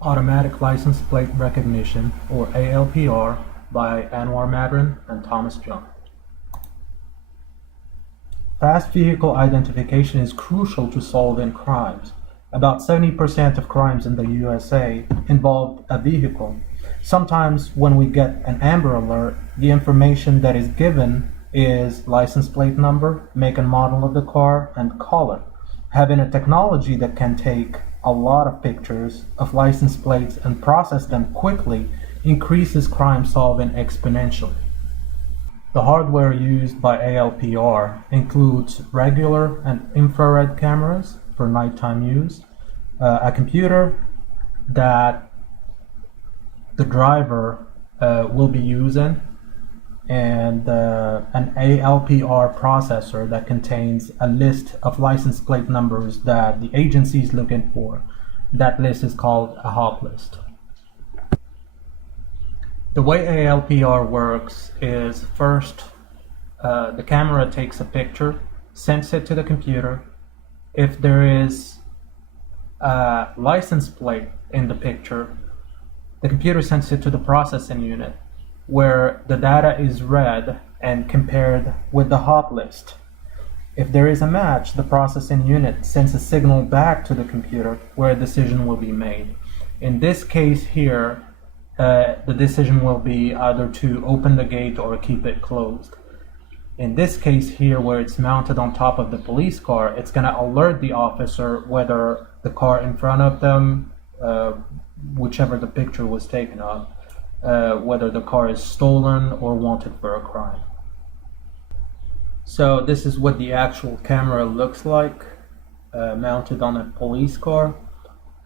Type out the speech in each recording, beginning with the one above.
Automatic License Plate Recognition, or ALPR, by Anwar Madran and Thomas John. Fast vehicle identification is crucial to solving crimes. About 70% of crimes in the USA involve a vehicle. Sometimes when we get an Amber Alert, the information that is given is license plate number, make and model of the car, and color. Having a technology that can take a lot of pictures of license plates and process them quickly increases crime solving exponentially. The hardware used by ALPR includes regular and infrared cameras for nighttime use, a computer that the driver will be using, and an ALPR processor that contains a list of license plate numbers that the agency is looking for. That list is called a hot list. The way ALPR works is first, the camera takes a picture, sends it to the computer. If there is a license plate in the picture, the computer sends it to the processing unit, where the data is read and compared with the hot list. If there is a match, the processing unit sends a signal back to the computer where a decision will be made. In this case here, the decision will be either to open the gate or keep it closed. In this case here, where it's mounted on top of the police car, it's going to alert the officer whether the car in front of them, whichever the picture was taken of, whether the car is stolen or wanted for a crime. So this is what the actual camera looks like, mounted on a police car.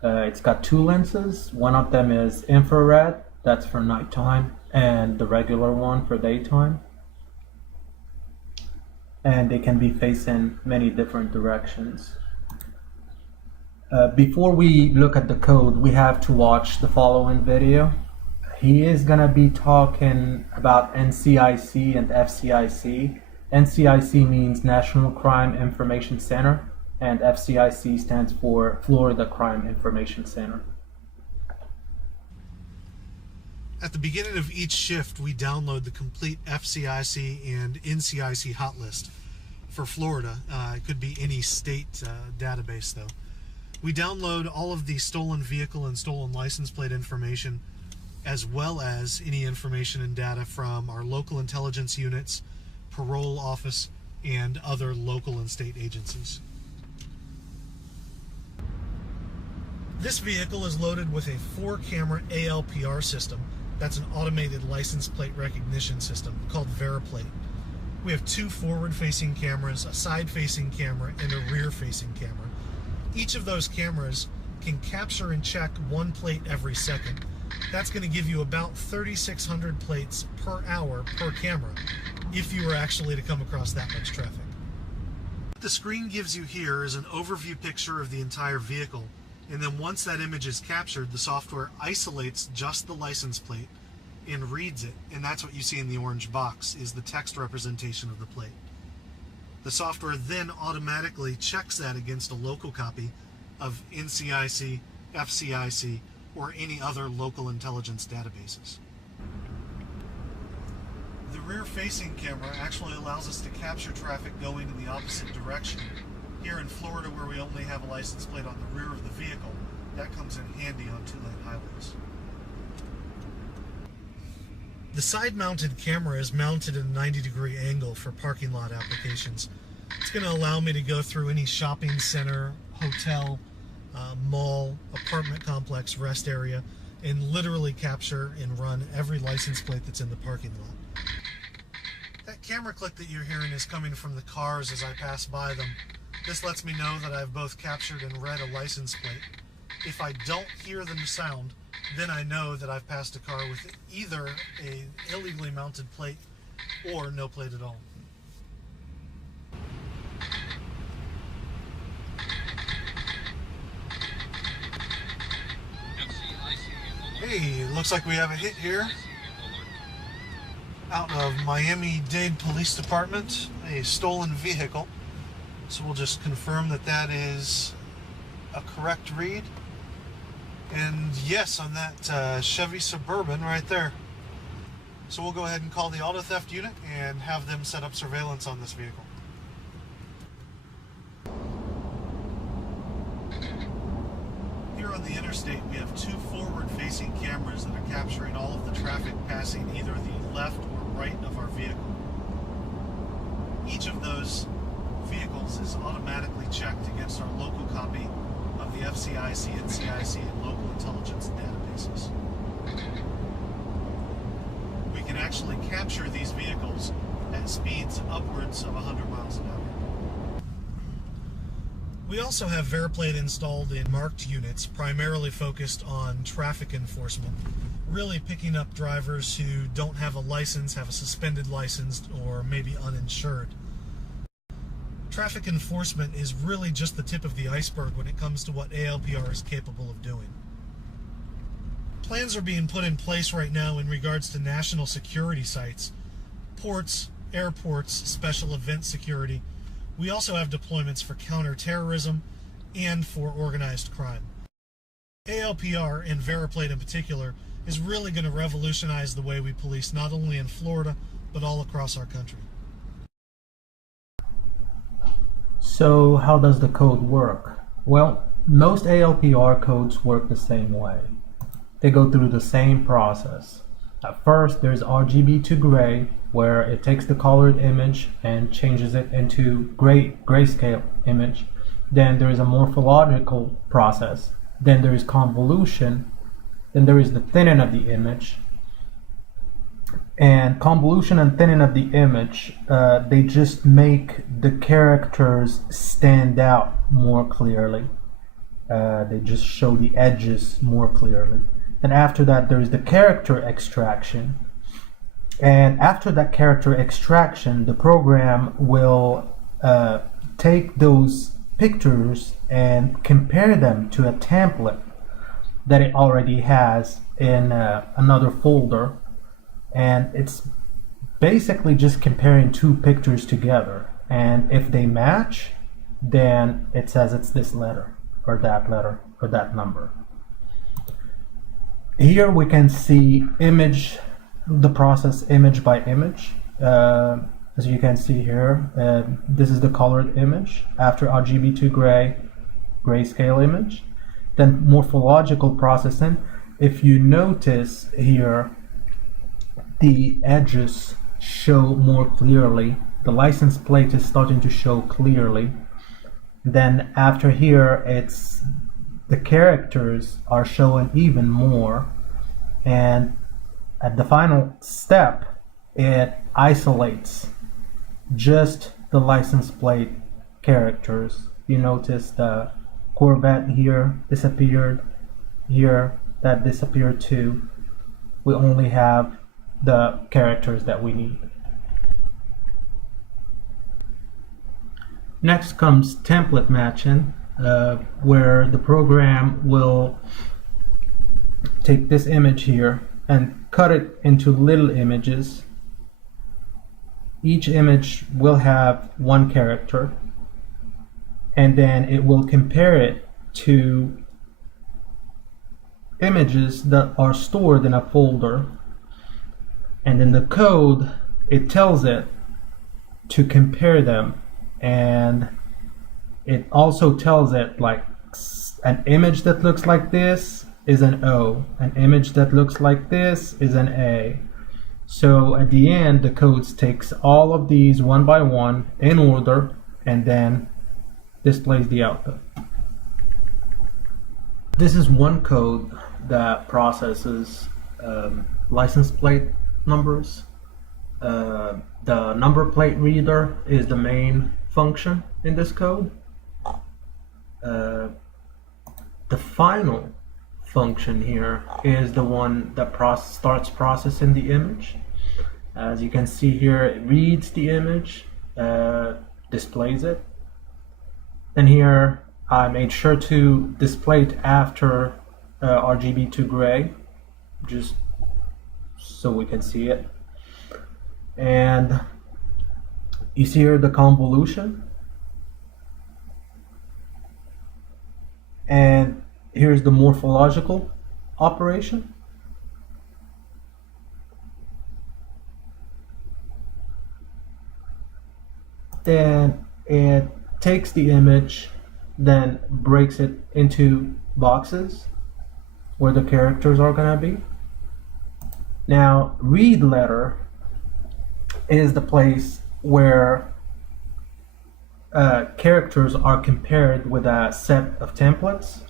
It's got two lenses. One of them is infrared, that's for nighttime, and the regular one for daytime. And they can be facing many different directions. Before we look at the code, we have to watch the following video. He is going to be talking about NCIC and FCIC. NCIC means National Crime Information Center, and FCIC stands for Florida Crime Information Center. At the beginning of each shift, we download the complete FCIC and NCIC hot list for Florida. It could be any state database, though. We download all of the stolen vehicle and stolen license plate information, as well as any information and data from our local intelligence units, parole office, and other local and state agencies. This vehicle is loaded with a 4-camera ALPR system. That's an automated license plate recognition system called VeriPlate. We have 2 forward-facing cameras, a side-facing camera, and a rear-facing camera. Each of those cameras can capture and check 1 plate every second. That's going to give you about 3,600 plates per hour per camera, if you were actually to come across that much traffic. What the screen gives you here is an overview picture of the entire vehicle, and then once that image is captured, the software isolates just the license plate and reads it, and that's what you see in the orange box, is the text representation of the plate. The software then automatically checks that against a local copy of NCIC, FCIC, or any other local intelligence databases. The rear-facing camera actually allows us to capture traffic going in the opposite direction. Here in Florida, where we only have a license plate on the rear of the vehicle, that comes in handy on 2-lane highways. The side-mounted camera is mounted at a 90-degree angle for parking lot applications. It's going to allow me to go through any shopping center, hotel, mall, apartment complex, rest area, and literally capture and run every license plate that's in the parking lot. That camera click that you're hearing is coming from the cars as I pass by them. This lets me know that I've both captured and read a license plate. If I don't hear the sound, then I know that I've passed a car with either an illegally mounted plate or no plate at all. Hey, looks like we have a hit here. Out of Miami-Dade Police Department, a stolen vehicle. So we'll just confirm that that is a correct read. And yes, on that Chevy Suburban right there. So we'll go ahead and call the auto theft unit and have them set up surveillance on this vehicle. Here on the interstate, we have two forward-facing cameras that are capturing all of the traffic passing either the left or right of our vehicle. Each of those vehicles is automatically checked against our local copy of the FCIC and CIC and local intelligence databases. We can actually capture these vehicles at speeds upwards of 100 miles an hour. We also have VeriPlate installed in marked units, primarily focused on traffic enforcement, really picking up drivers who don't have a license, have a suspended license, or maybe uninsured. Traffic enforcement is really just the tip of the iceberg when it comes to what ALPR is capable of doing. Plans are being put in place right now in regards to national security sites, ports, airports, special event security. We also have deployments for counterterrorism and for organized crime. ALPR, and VeriPlate in particular, is really going to revolutionize the way we police not only in Florida, but all across our country. So how does the code work? Well, most ALPR codes work the same way. They go through the same process. At first, there's RGB to gray, where it takes the colored image and changes it into grayscale image. Then there is a morphological process. Then there is convolution. Then there is the thinning of the image. And convolution and thinning of the image, they just make the characters stand out more clearly. They just show the edges more clearly. And after that, there is the character extraction. And after that character extraction, the program will take those pictures and compare them to a template that it already has in another folder. And it's basically just comparing two pictures together. And if they match, then it says it's this letter or that number. Here we can see the process image by image. As you can see here, this is the colored image after RGB to grayscale image. Then morphological processing. If you notice here, the edges show more clearly. The license plate is starting to show clearly. Then after here, the characters are showing even more. And at the final step, it isolates just the license plate characters. You notice the Corvette here disappeared, here that disappeared too. We only have the characters that we need. Next comes template matching, where the program will take this image here and cut it into little images. Each image will have one character, and then it will compare it to images that are stored in a folder. And in the code, it tells it to compare them, and it also tells it like an image that looks like this is an O, an image that looks like this is an A. So at the end, the code takes all of these one by one in order and then displays the output. This is one code that processes license plate numbers. The number plate reader is the main function in this code. The final function here is the one that starts processing the image. As you can see here, it reads the image, displays it. And here I made sure to display it after RGB to gray, just so we can see it. And you see here the convolution, and here's the morphological operation. Then it takes the image, then breaks it into boxes where the characters are gonna be. Now, read letter is the place where characters are compared with a set of templates.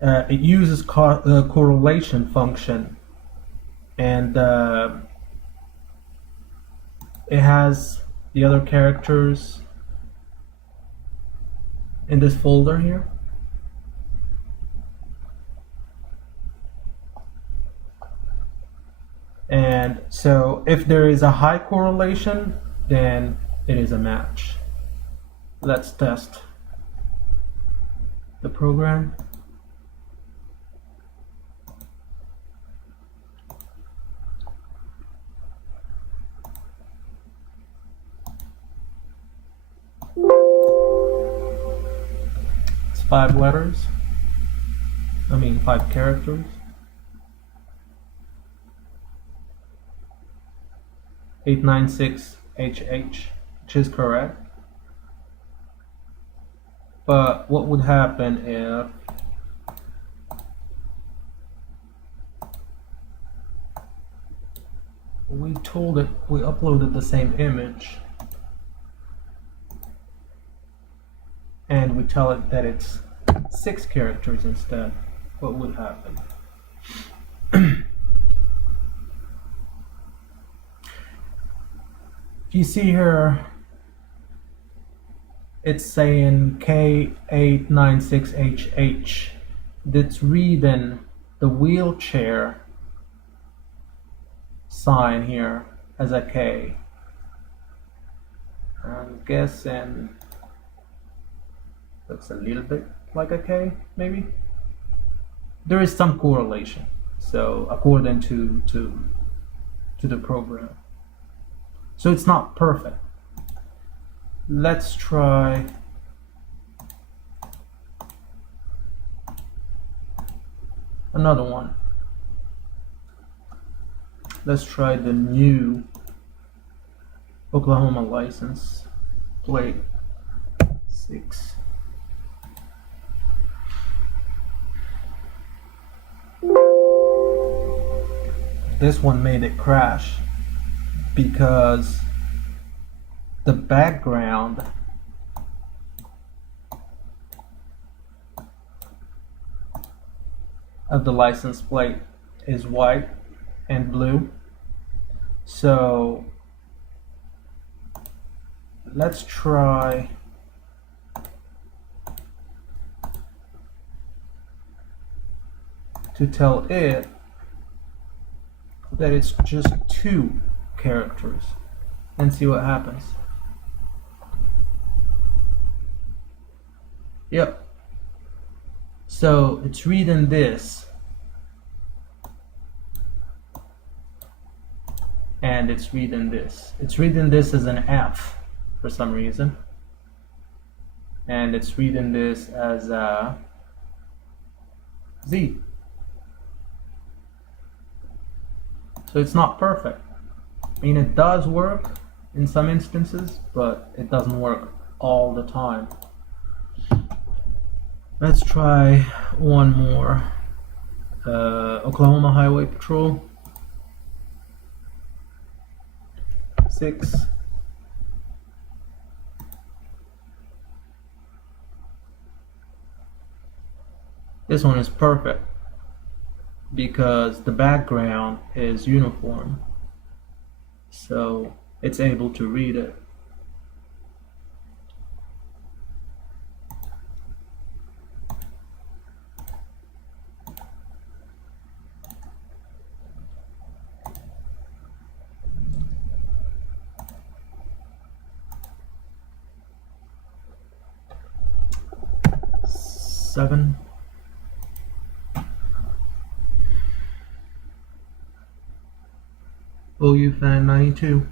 It uses correlation function, and it has the other characters in this folder here. And so if there is a high correlation, then it is a match. Let's test the program. It's 5 letters. I mean 5 characters. 896HH, which is correct. But what would happen if we uploaded the same image and we tell it that it's 6 characters instead? What would happen? You see here, it's saying K896HH. That's reading the wheelchair sign here as a K. I'm guessing looks a little bit like a K, maybe. There is some correlation, so according to the program. So it's not perfect. Let's try another one. Let's try the new Oklahoma license plate 6. This one made it crash because the background of the license plate is white and blue. So let's try to tell it that it's just 2 characters and see what happens. Yep. So it's reading this and it's reading this. It's reading this as an F for some reason, and it's reading this as a Z. So it's not perfect. I mean, it does work in some instances, but it doesn't work all the time. Let's try one more. Oklahoma Highway Patrol 6. This one is perfect because the background is uniform, so it's able to read it. Seven. OU Fan 92.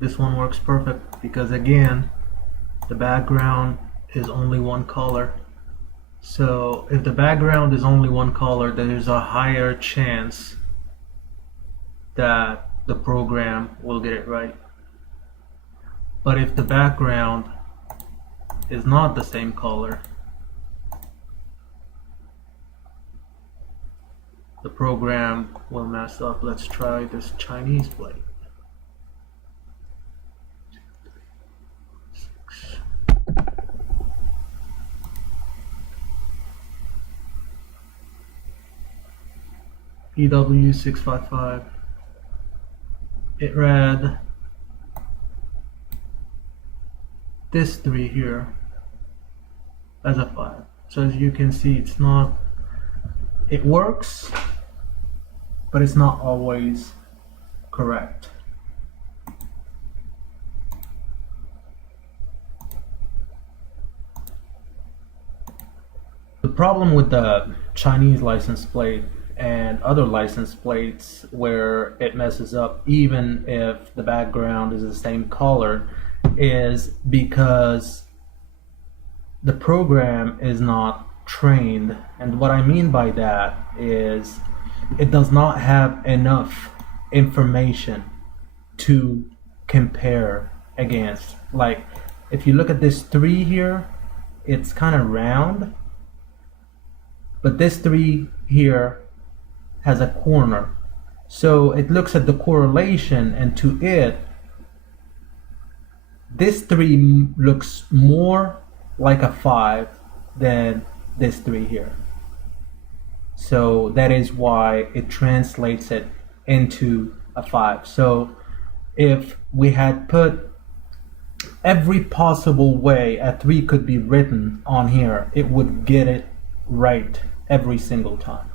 This one works perfect because again the background is only one color, So if the background is only one color, then there's a higher chance that the program will get it right. But if the background is not the same color, the program will mess up. Let's try this Chinese plate. EW655. It read this 3 here as a 5. So as you can see, it's not, it works, but it's not always correct. The problem with the Chinese license plate and other license plates where it messes up even if the background is the same color is because the program is not trained. And what I mean by that is it does not have enough information to compare against. Like if you look at this 3 here, it's kind of round, but this 3 here has a corner. So it looks at the correlation, and to it, this 3 looks more like a 5 than this 3 here. So that is why it translates it into a 5. So if we had put every possible way a 3 could be written on here, it would get it right every single time.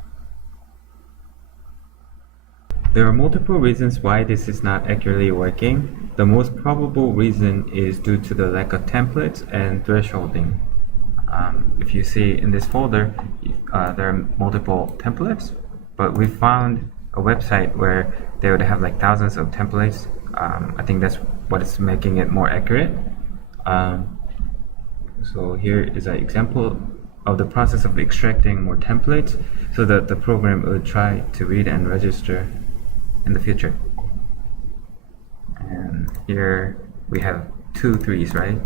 There are multiple reasons why this is not accurately working. The most probable reason is due to the lack of templates and thresholding. If you see in this folder, there are multiple templates, but we found a website where they would have like thousands of templates. I think that's what is making it more accurate. So here is an example of the process of extracting more templates so that the program will try to read and register in the future. And here we have 2 3s, right?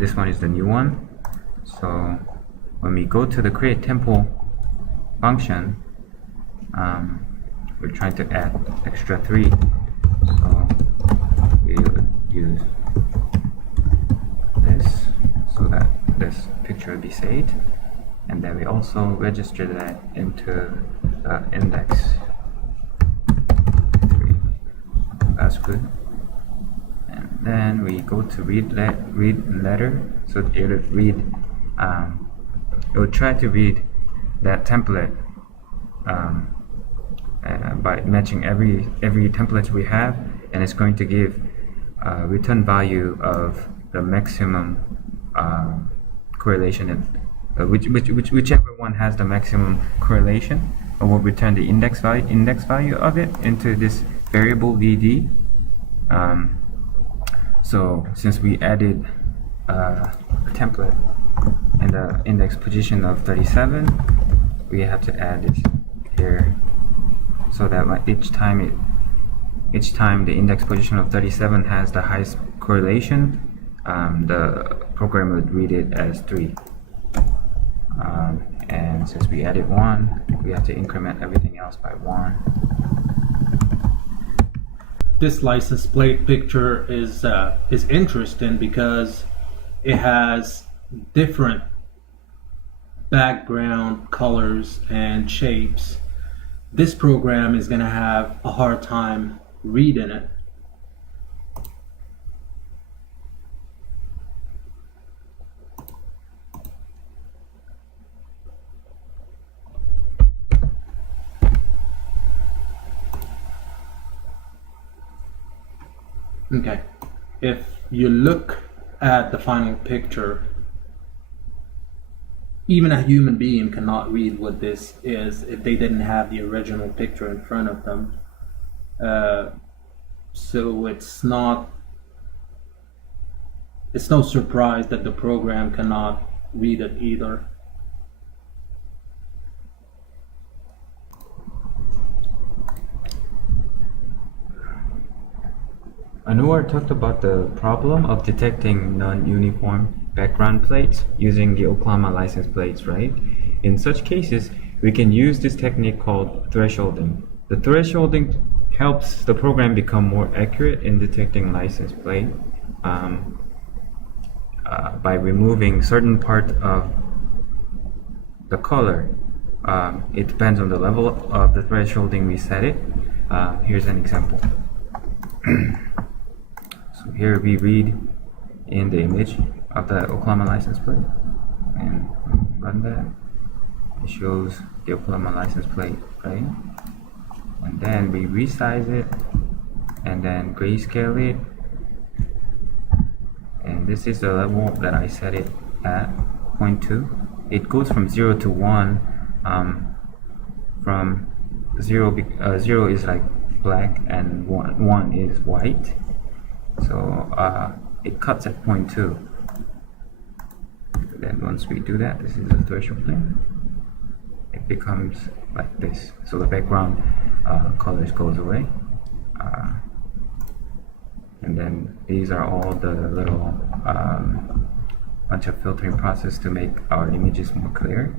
This one is the new one. So when we go to the create temple function, we're trying to add extra 3. So we would use this so that this picture will be saved, and then we also register that into the index 3. That's good. And then we go to read letter, so it will read. It will try to read that template by matching every template we have, and it's going to give a return value of the maximum correlation, whichever one has the maximum correlation, or will return the index value of it into this variable VD. So since we added a template in the index position of 37, we have to add it here, so that each time the index position of 37 has the highest correlation, the program would read it as 3. And since we added 1, we have to increment everything else by 1. This license plate picture is interesting because it has different background colors and shapes. This program is going to have a hard time reading it. Okay, if you look at the final picture, even a human being cannot read what this is if they didn't have the original picture in front of them. So it's no surprise that the program cannot read it either. Anwar talked about the problem of detecting non-uniform background plates using the Oklahoma license plates, right? In such cases, we can use this technique called thresholding. The thresholding helps the program become more accurate in detecting license plate by removing certain part of the color. It depends on the level of the thresholding we set it. Here's an example. So here we read in the image of the Oklahoma license plate and run that. It shows the Oklahoma license plate, right? And then we resize it and then grayscale it. And this is the level that I set it at, 0.2. It goes from 0 to 1. From 0 is like black and 1 is white. So it cuts at 0.2. Then once we do that, this is the threshold plane. It becomes like this. So the background colors goes away. And then these are all the little bunch of filtering process to make our images more clear.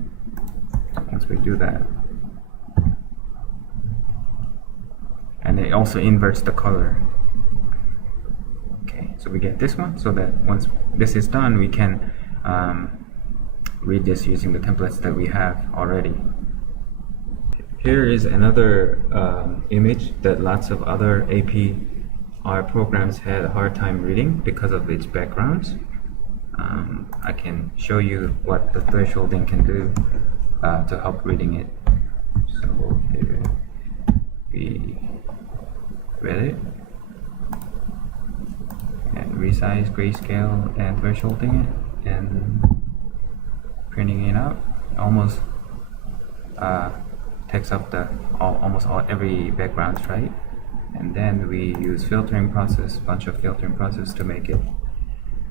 Once we do that, and it also inverts the color. Okay, so we get this one, so that once this is done, we can read this using the templates that we have already. Here is another image that lots of other APR programs had a hard time reading because of its backgrounds. I can show you what the thresholding can do to help reading it. So here we read it and resize, grayscale, and thresholding it and printing it out. Almost takes up the almost every background, right? And then we use filtering process, bunch of filtering process to make it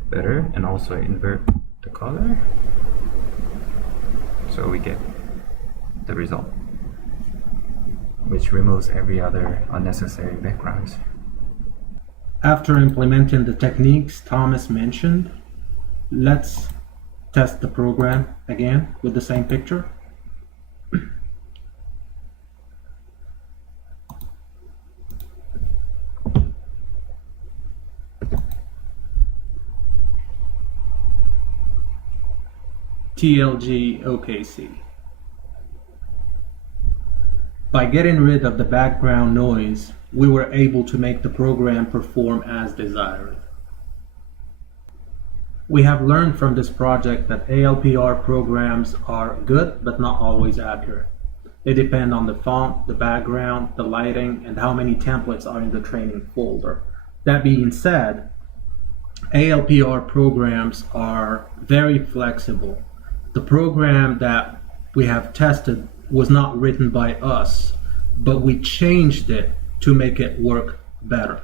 better, and also invert the color, so we get the result, which removes every other unnecessary backgrounds. After implementing the techniques Thomas mentioned, let's test the program again with the same picture. TLG OKC. By getting rid of the background noise, we were able to make the program perform as desired. We have learned from this project that ALPR programs are good but not always accurate. They depend on the font, the background, the lighting, and how many templates are in the training folder. That being said, ALPR programs are very flexible. The program that we have tested was not written by us, but we changed it to make it work better.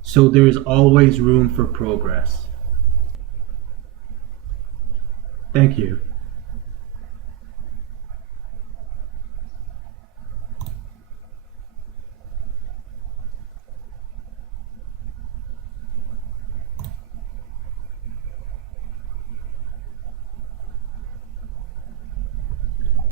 So there is always room for progress. Thank you.